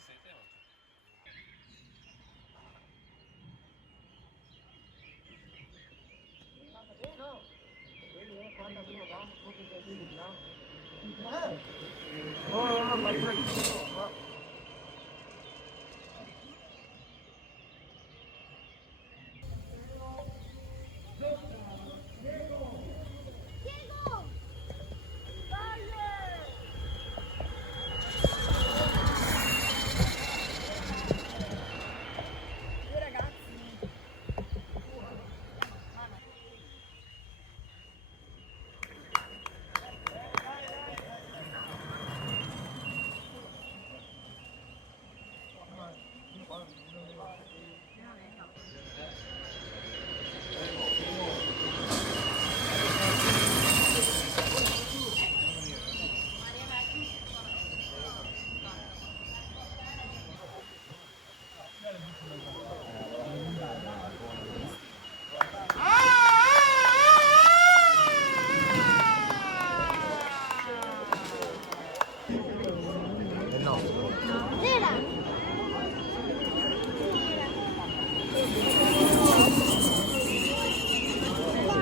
27 oggi.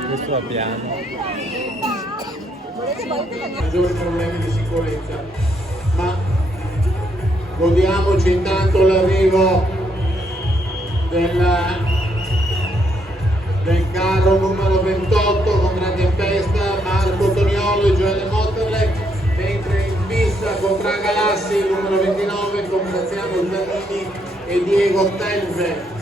Questo abbiamo maggiori problemi di sicurezza, ma godiamoci intanto l'arrivo del carro numero 28 con grande festa, Marco Toniolo e Gioele Motterle, mentre in pista con Galassi il numero 29 con Graziano Zanini e Diego Telve.